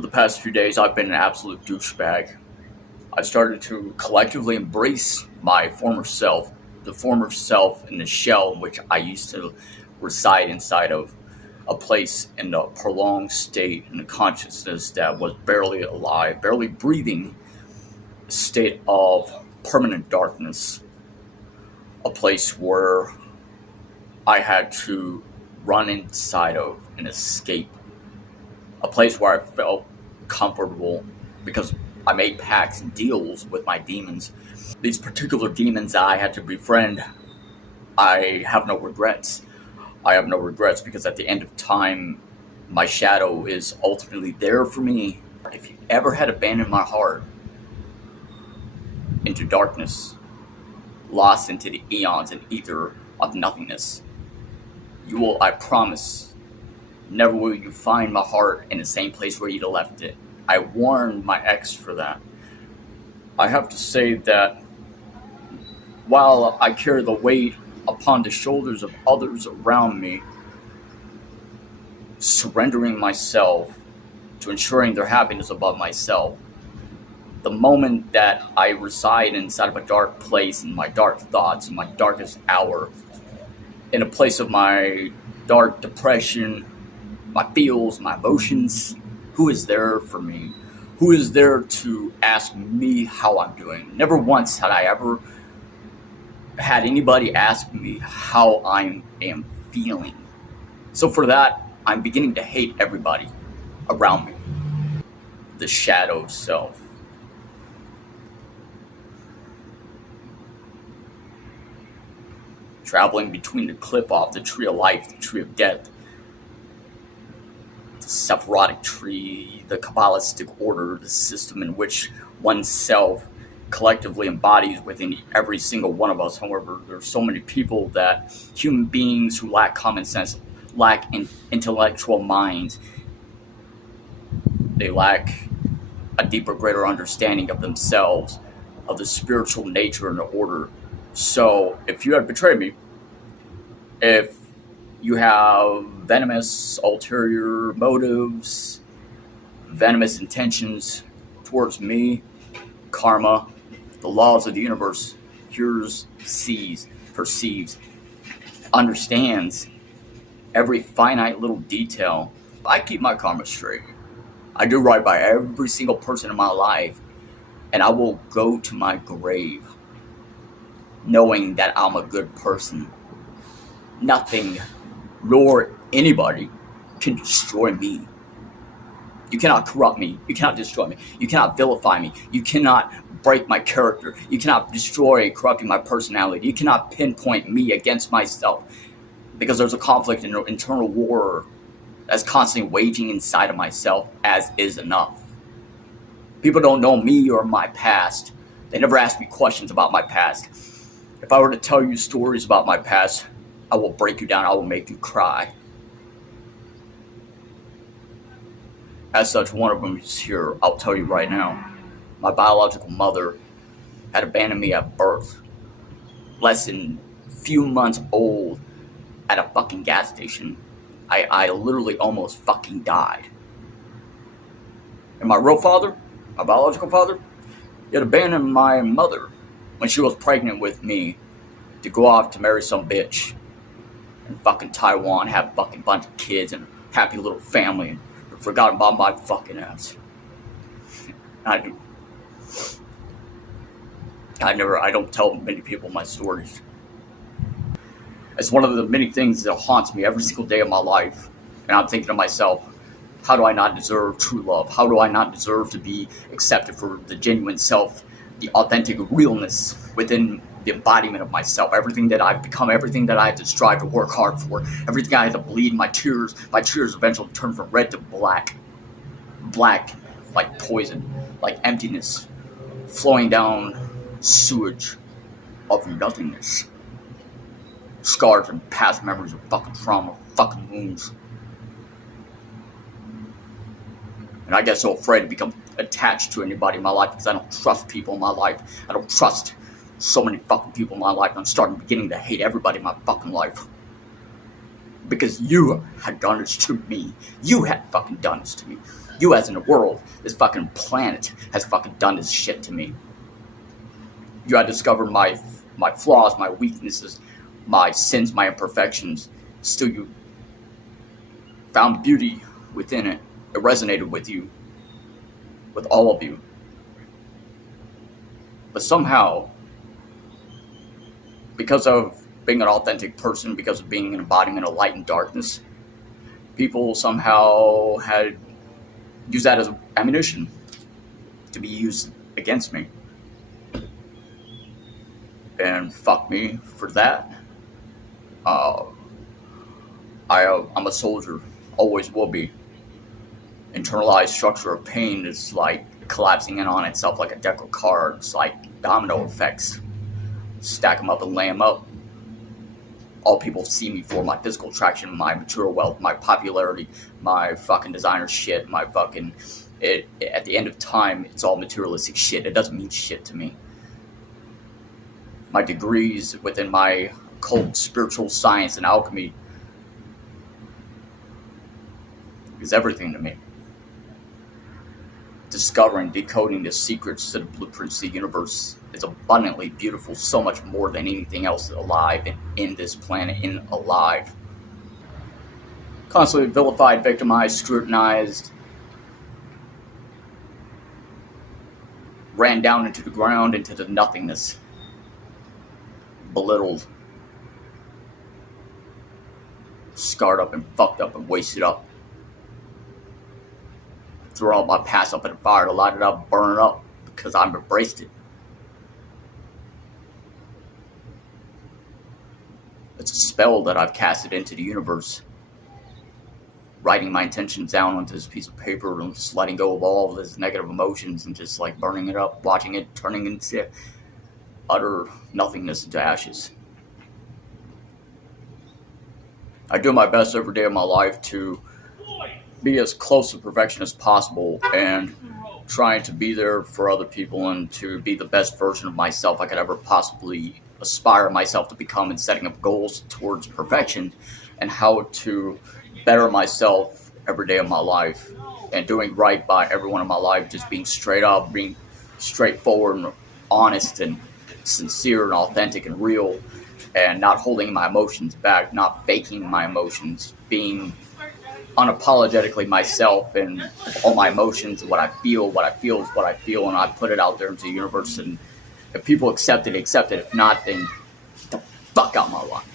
For the past few days, I've been an absolute douchebag. I started to collectively embrace my former self, the former self in the shell in which I used to reside inside of a place in a prolonged state in a consciousness that was barely alive, barely breathing, a state of permanent darkness, a place where I had to run inside of and escape, a place where I felt comfortable because I made pacts and deals with my demons. These particular demons I had to befriend, I have no regrets. I have no regrets because at the end of time, my shadow is ultimately there for me. If you ever had abandoned my heart into darkness, lost into the eons and ether of nothingness, you will, I promise, never will you find my heart in the same place where you'd left it. I warned my ex for that. I have to say that while I carry the weight upon the shoulders of others around me, surrendering myself to ensuring their happiness above myself, the moment that I reside inside of a dark place, in my dark thoughts, in my darkest hour, in a place of my dark depression, my feels, my emotions, who is there for me? Who is there to ask me how I'm doing? Never once had I ever had anybody ask me how I am feeling. So for that, I'm beginning to hate everybody around me. The shadow self. Traveling between the cliff off, the tree of life, the tree of death, the Sephirotic tree, the Kabbalistic order, the system in which oneself collectively embodies within every single one of us. However, there's so many people that human beings who lack common sense, lack intellectual minds, they lack a deeper, greater understanding of themselves, of the spiritual nature and the order. So if you have betrayed me, if you have venomous ulterior motives, venomous intentions towards me, karma, the laws of the universe, hears, sees, perceives, understands every finite little detail. I keep my karma straight. I do right by every single person in my life, and I will go to my grave knowing that I'm a good person. Nothing nor anybody can destroy me. You cannot corrupt me. You cannot destroy me. You cannot vilify me. You cannot break my character. You cannot destroy and corrupt my personality. You cannot pinpoint me against myself, because there's a conflict and an internal war that's constantly waging inside of myself, as is enough. People don't know me or my past. They never ask me questions about my past. If I were to tell you stories about my past, I will break you down. I will make you cry. As such, one of them is here. I'll tell you right now. My biological mother had abandoned me at birth. Less than a few months old at a fucking gas station. I literally almost fucking died. And my real father, my biological father, he had abandoned my mother when she was pregnant with me to go off to marry some bitch in fucking Taiwan, have a fucking bunch of kids and a happy little family, and forgot about my fucking ass. I don't tell many people my stories. It's one of the many things that haunts me every single day of my life. And I'm thinking to myself, how do I not deserve true love? How do I not deserve to be accepted for the genuine self, the authentic realness within the embodiment of myself, everything that I've become, everything that I had to strive to work hard for, everything I had to bleed, my tears eventually turned from red to black. Black like poison, like emptiness, flowing down sewage of nothingness. Scars and past memories of fucking trauma, fucking wounds. And I get so afraid to become attached to anybody in my life because I don't trust people in my life. I don't trust so many fucking people in my life. I'm beginning to hate everybody in my fucking life. Because you had done this to me. You had fucking done this to me. You as in the world, this fucking planet has fucking done this shit to me. You had discovered my flaws, my weaknesses, my sins, my imperfections. Still, you found beauty within it. It resonated with you, with all of you. But somehow, because of being an authentic person, because of being an embodiment of light and darkness, people somehow had used that as ammunition to be used against me. And fuck me for that. I'm a soldier, always will be. Internalized structure of pain is like collapsing in on itself like a deck of cards, like domino effects. Stack them up and lay them up. All people see me for my physical attraction, my material wealth, my popularity, my fucking designer shit, my fucking... At the end of time, it's all materialistic shit. It doesn't mean shit to me. My degrees within my occult, spiritual science, and alchemy is everything to me. Discovering, decoding the secrets to the blueprints of the universe is abundantly beautiful, so much more than anything else alive and in this planet, in alive. Constantly vilified, victimized, scrutinized, ran down into the ground, into the nothingness, belittled, scarred up and fucked up and wasted up. Throw all my past up in the fire to light it up, burn it up, because I've embraced it. It's a spell that I've casted into the universe. Writing my intentions down onto this piece of paper and just letting go of all of this negative emotions and just like burning it up, watching it turning into utter nothingness, into ashes. I do my best every day of my life to be as close to perfection as possible and trying to be there for other people and to be the best version of myself I could ever possibly aspire myself to become, and setting up goals towards perfection and how to better myself every day of my life and doing right by everyone in my life, just being straight up, being straightforward and honest and sincere and authentic and real, and not holding my emotions back, not faking my emotions, being unapologetically myself and all my emotions, what I feel is what I feel, and I put it out there into the universe, and if people accept it, accept it. If not, then get the fuck out of my life.